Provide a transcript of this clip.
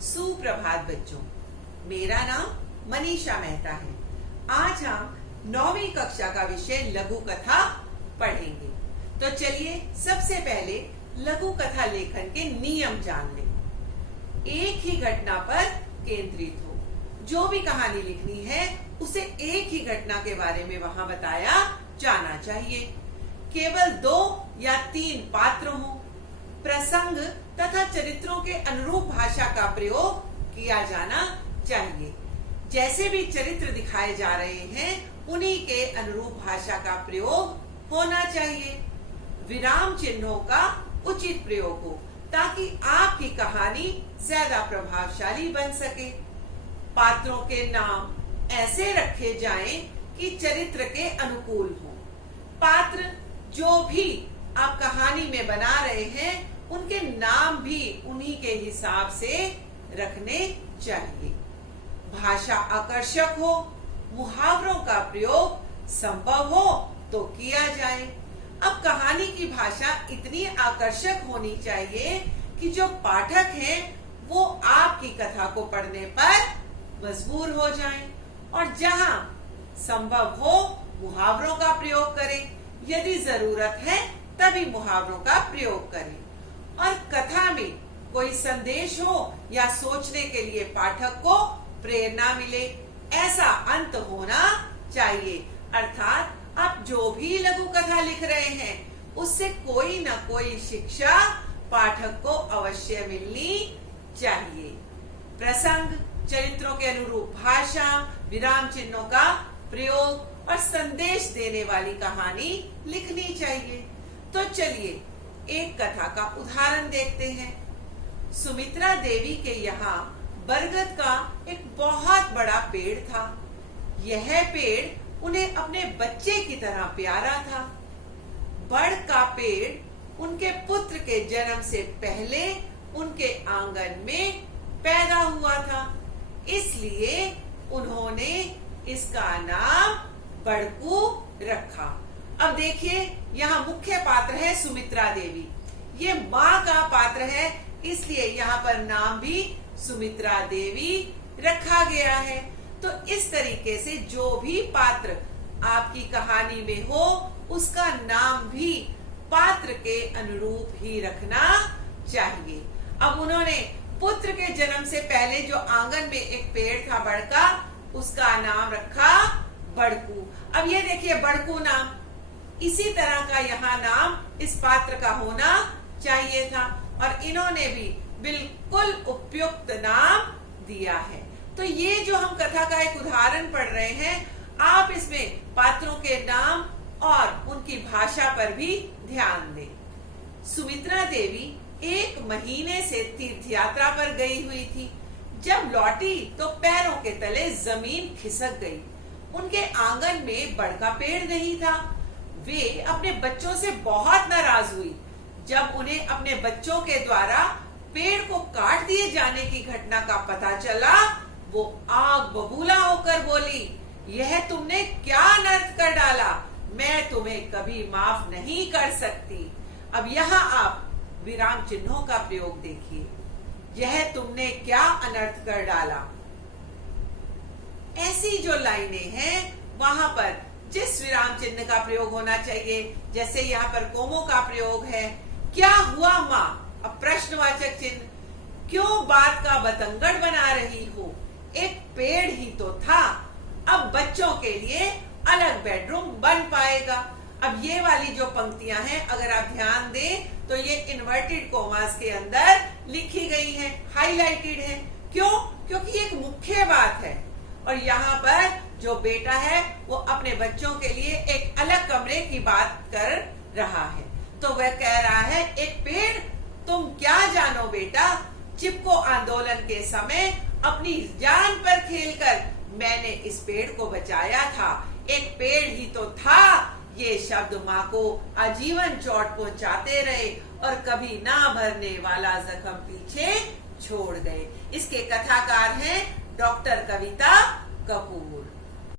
सुप्रभात बच्चों, मेरा नाम मनीषा मेहता है। आज हम 9वीं कक्षा का विषय लघु कथा पढ़ेंगे। तो चलिए सबसे पहले लघु कथा लेखन के नियम जान लें। एक ही घटना पर केंद्रित हो। जो भी कहानी लिखनी है उसे एक ही घटना के बारे में वहां बताया जाना चाहिए। केवल 2 या 3 पात्र हों। प्रसंग तथा चरित्रों के अनुरूप भाषा का प्रयोग किया जाना चाहिए। जैसे भी चरित्र दिखाए जा रहे हैं उन्हीं के अनुरूप भाषा का प्रयोग होना चाहिए। विराम चिन्हों का उचित प्रयोग हो ताकि आपकी कहानी ज्यादा प्रभावशाली बन सके। पात्रों के नाम ऐसे रखे जाएं कि चरित्र के अनुकूल हो। पात्र जो भी आप कहानी में बना रहे हैं उनके नाम भी उन्हीं के हिसाब से रखने चाहिए। भाषा आकर्षक हो, मुहावरों का प्रयोग संभव हो तो किया जाए। अब कहानी की भाषा इतनी आकर्षक होनी चाहिए कि जो पाठक हैं वो आपकी कथा को पढ़ने पर मजबूर हो जाएं और जहां संभव हो मुहावरों का प्रयोग करें। यदि जरूरत है तभी मुहावरों का प्रयोग करें। और कथा में कोई संदेश हो या सोचने के लिए पाठक को प्रेरणा मिले, ऐसा अंत होना चाहिए। अर्थात आप जो भी लघु कथा लिख रहे हैं उससे कोई न कोई शिक्षा पाठक को अवश्य मिलनी चाहिए। प्रसंग, चरित्रों के अनुरूप भाषा, विराम चिन्हों का प्रयोग और संदेश देने वाली कहानी लिखनी चाहिए। तो चलिए एक कथा का उदाहरण देखते हैं। सुमित्रा देवी के यहाँ बरगद का एक बहुत बड़ा पेड़ था। यह पेड़ उन्हें अपने बच्चे की तरह प्यारा था। बड़ का पेड़ उनके पुत्र के जन्म से पहले उनके आंगन में पैदा हुआ था, इसलिए उन्होंने इसका नाम बड़कू रखा। अब देखिए यहाँ मुख्य पात्र है सुमित्रा देवी। ये माँ का पात्र है, इसलिए यहाँ पर नाम भी सुमित्रा देवी रखा गया है। तो इस तरीके से जो भी पात्र आपकी कहानी में हो उसका नाम भी पात्र के अनुरूप ही रखना चाहिए। अब उन्होंने पुत्र के जन्म से पहले जो आंगन में एक पेड़ था बड़ का, उसका नाम रखा बड़कू। अब ये देखिए बड़कू नाम, इसी तरह का यहाँ नाम इस पात्र का होना चाहिए था और इन्होंने भी बिल्कुल उपयुक्त नाम दिया है। तो ये जो हम कथा का एक उदाहरण पढ़ रहे हैं, आप इसमें पात्रों के नाम और उनकी भाषा पर भी ध्यान दें। सुमित्रा देवी 1 महीने से तीर्थ यात्रा पर गई हुई थी। जब लौटी तो पैरों के तले जमीन खिसक गई। उनके आंगन में बड़ का पेड़ नहीं था। वे अपने बच्चों से बहुत नाराज हुई। जब उन्हें अपने बच्चों के द्वारा पेड़ को काट दिए जाने की घटना का पता चला, वो आग बबूला होकर बोली, यह तुमने क्या अनर्थ कर डाला, मैं तुम्हें कभी माफ नहीं कर सकती। अब यहाँ आप विराम चिन्हों का प्रयोग देखिए। यह तुमने क्या अनर्थ कर डाला। ऐसी जो लाइनें हैं वहां पर जिस विराम चिन्ह का प्रयोग होना चाहिए, जैसे यहाँ पर कोमो का प्रयोग है, क्या हुआ माँ, अब प्रश्नवाचक चिन्ह, क्यों बात का बतंगड़ बना रही हो, एक पेड़ ही तो था, अब बच्चों के लिए अलग बेडरूम बन पाएगा। अब ये वाली जो पंक्तियां हैं अगर आप ध्यान दें तो ये इन्वर्टेड कोमास के अंदर लिखी गई है, हाईलाइटेड है। क्यों? क्योंकि एक मुख्य बात है और यहाँ पर जो बेटा है वो अपने बच्चों के लिए एक अलग कमरे की बात कर रहा है। तो वह कह रहा है, एक पेड़, तुम क्या जानो बेटा, चिपको आंदोलन के समय अपनी जान पर खेलकर मैंने इस पेड़ को बचाया था। एक पेड़ ही तो था। ये शब्द माँ को आजीवन चोट पहुंचाते रहे और कभी ना भरने वाला जख्म पीछे छोड़ गए। इसके कथाकार हैं डॉक्टर कविता कपूर।